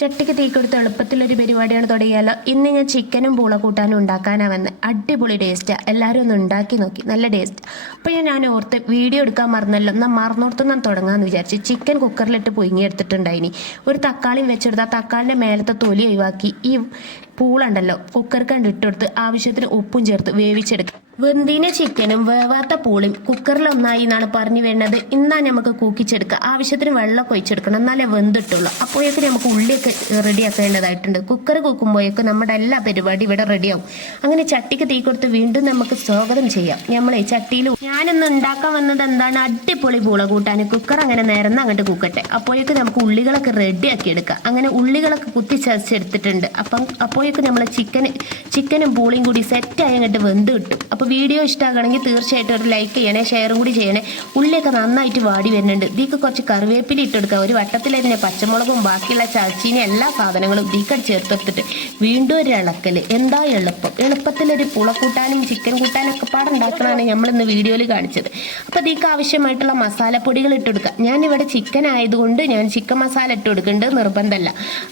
ചട്ടിക്ക് തീ കൊടുത്ത് എളുപ്പത്തിലൊരു പരിപാടിയാണ് തുടങ്ങിയാലോ? ഇന്ന് ഞാൻ ചിക്കനും പൂള കൂട്ടാനും ഉണ്ടാക്കാനാണ് വന്നത് അടിപൊളി ടേസ്റ്റാണ് എല്ലാവരും ഒന്ന് ഉണ്ടാക്കി നോക്കി. നല്ല ടേസ്റ്റ് അപ്പോൾ ഞാൻ ഞാൻ ഓർത്ത് വീഡിയോ എടുക്കാൻ മറന്നല്ലോ. എന്നാൽ മറന്നോർത്ത് ഞാൻ തുടങ്ങാമെന്ന് വിചാരിച്ചു ചിക്കൻ കുക്കറിലിട്ട് പുഴുങ്ങി എടുത്തിട്ടുണ്ടായിനി ഒരു തക്കാളിയും വെച്ചെടുത്ത് ആ തക്കാളിന്റെ മേലത്തെ തൊലി ഒഴിവാക്കി ഈ പൂളുണ്ടല്ലോ കുക്കർക്ക് കണ്ടിട്ടെടുത്ത് ആവശ്യത്തിന് ഉപ്പും ചേർത്ത് വേവിച്ചെടുക്കുക വെന്തിന ചിക്കനും വേവാത്ത പൂളിയും കുക്കറിൽ ഒന്നായി എന്നാണ് പറഞ്ഞു വരുന്നത്. ഇന്നാ നമുക്ക് കൂക്കിച്ചെടുക്കുക ആവശ്യത്തിന് വെള്ളം ഒഴിച്ചെടുക്കണം. എന്നാലേ വെന്തിട്ടുള്ളൂ. അപ്പോഴേക്കും നമുക്ക് ഉള്ളിയൊക്കെ റെഡിയാക്കേണ്ടതായിട്ടുണ്ട് കുക്കർ കൂക്കുമ്പോഴേക്കും നമ്മുടെ എല്ലാ പരിപാടി ഇവിടെ റെഡിയാവും അങ്ങനെ ചട്ടിക്ക് തീ കൊടുത്ത് വീണ്ടും നമുക്ക് സ്വാഗതം ചെയ്യാം. നമ്മളെ ചട്ടിയിൽ ഞാനിന്ന് ഉണ്ടാക്കാൻ വന്നത് എന്താണ്? അടിപൊളി പൂള കൂട്ടാൻ കുക്കർ അങ്ങനെ നേരം അങ്ങോട്ട് കൂക്കട്ടെ. അപ്പോഴേക്കും നമുക്ക് ഉള്ളികളൊക്കെ റെഡിയാക്കി എടുക്കാം. അങ്ങനെ ഉള്ളികളൊക്കെ കുത്തി ചതച്ചെടുത്തിട്ടുണ്ട്. അപ്പം അപ്പോഴേക്കും നമ്മൾ ചിക്കൻ ചിക്കനും പൂളിയും കൂടി സെറ്റായി അങ്ങോട്ട് വെന്ത് കിട്ടും. അപ്പോൾ വീഡിയോ ഇഷ്ടമാകണമെങ്കിൽ തീർച്ചയായിട്ടും ഒരു ലൈക്ക് ചെയ്യണേ ഷെയറും കൂടി ചെയ്യണേ. ഉള്ളിയൊക്കെ നന്നായിട്ട് വാടി വരുന്നുണ്ട്. ഇതിക്ക് കുറച്ച് കറിവേപ്പില ഇട്ടെടുക്കുക ഒരു വട്ടത്തിൽ തന്നെ പച്ചമുളകും ബാക്കിയുള്ള ചാച്ചീനി എല്ലാ സാധനങ്ങളും ഇതിക്കട് ചേർത്തെടുത്തിട്ട് വീണ്ടും ഒരു ഇളക്കൽ. എന്താ എളുപ്പം? എളുപ്പത്തിലൊരു പുളക്കൂട്ടാനും ചിക്കൻ കൂട്ടാനും ഒക്കെ പാടുണ്ടാക്കണമെന്ന് നമ്മൾ ഇന്ന് വീഡിയോയിൽ കാണിച്ചത്. അപ്പോൾ ഇതിക്ക് ആവശ്യമായിട്ടുള്ള മസാലപ്പൊടികൾ ഇട്ടെടുക്കുക ഞാനിവിടെ ചിക്കൻ ആയതുകൊണ്ട് ഞാൻ ചിക്കൻ മസാല ഇട്ട് കൊടുക്കേണ്ടത് നിർബന്ധമല്ല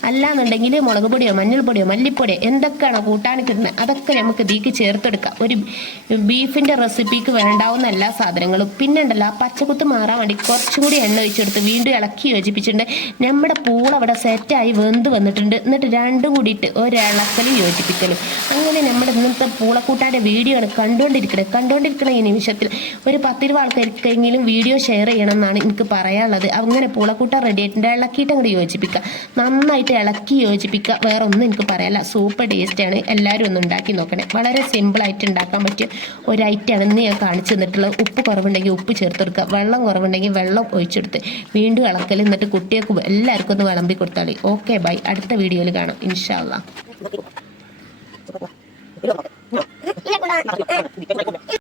അല്ലാന്നുണ്ടെങ്കിൽ മുളക് പൊടിയോ മഞ്ഞൾപ്പൊടിയോ മല്ലിപ്പൊടിയോ എന്തൊക്കെയാണോ കൂട്ടാൻ കിട്ടുന്നത് അതൊക്കെ നമുക്ക് ഇതിക്ക് ചേർത്തെടുക്കാം ഒരു ബീഫിന്റെ റെസിപ്പിക്ക് വേണ്ടാവുന്ന എല്ലാ സാധനങ്ങളും പിന്നെ ഉണ്ടല്ലോ പച്ചക്കുത്ത് മാറാൻ വേണ്ടി കുറച്ചും കൂടി എണ്ണ ഒഴിച്ചെടുത്ത് വീണ്ടും ഇളക്കി യോജിപ്പിച്ചിട്ടുണ്ട്. നമ്മുടെ പൂൾ അവിടെ സെറ്റായി വെന്ത് വന്നിട്ടുണ്ട്. എന്നിട്ട് രണ്ടും കൂടിയിട്ട് ഒരിളക്കലും യോജിപ്പിക്കലും. അങ്ങനെ നമ്മുടെ ഇന്നത്തെ പൂളക്കൂട്ടാന്റെ വീഡിയോ ആണ് കണ്ടുകൊണ്ടിരിക്കുന്നത്. കണ്ടുകൊണ്ടിരിക്കുന്ന ഈ നിമിഷത്തിൽ ഒരു പത്തിരുപത് ആൾക്കാർക്കെങ്കിലും വീഡിയോ ഷെയർ ചെയ്യണം എന്നാണ് എനിക്ക് പറയാനുള്ളത്. അങ്ങനെ പൂളക്കൂട്ട റെഡി ആയിട്ടുണ്ട്. ഇളക്കിയിട്ട് അങ്ങോട്ട് യോജിപ്പിക്കുക നന്നായിട്ട് ഇളക്കി യോജിപ്പിക്കുക വേറെ ഒന്നും എനിക്ക് പറയാനില്ല. സൂപ്പർ ടേസ്റ്റാണ് എല്ലാവരും ഒന്ന് ഉണ്ടാക്കി നോക്കണേ. വളരെ സിമ്പിളായിട്ട് ഉണ്ടാക്കാൻ പറ്റിയ ഒരു ഐറ്റമാണ് ഇന്ന് ഞാൻ കാണിച്ചു തന്നിട്ടുള്ള ഉപ്പ് കുറവുണ്ടെങ്കിൽ ഉപ്പ് ചേർത്ത് കൊടുക്കുക. വെള്ളം കുറവുണ്ടെങ്കിൽ വെള്ളം ഒഴിച്ചെടുത്ത് വീണ്ടും ഇളക്കൽ എന്നിട്ട് കുട്ടികൾക്ക് എല്ലാവർക്കും ഒന്ന് വിളമ്പി കൊടുത്താൽ ഓക്കെ ബൈ അടുത്ത വീഡിയോയിൽ കാണാം. ഇൻഷാല്ലാ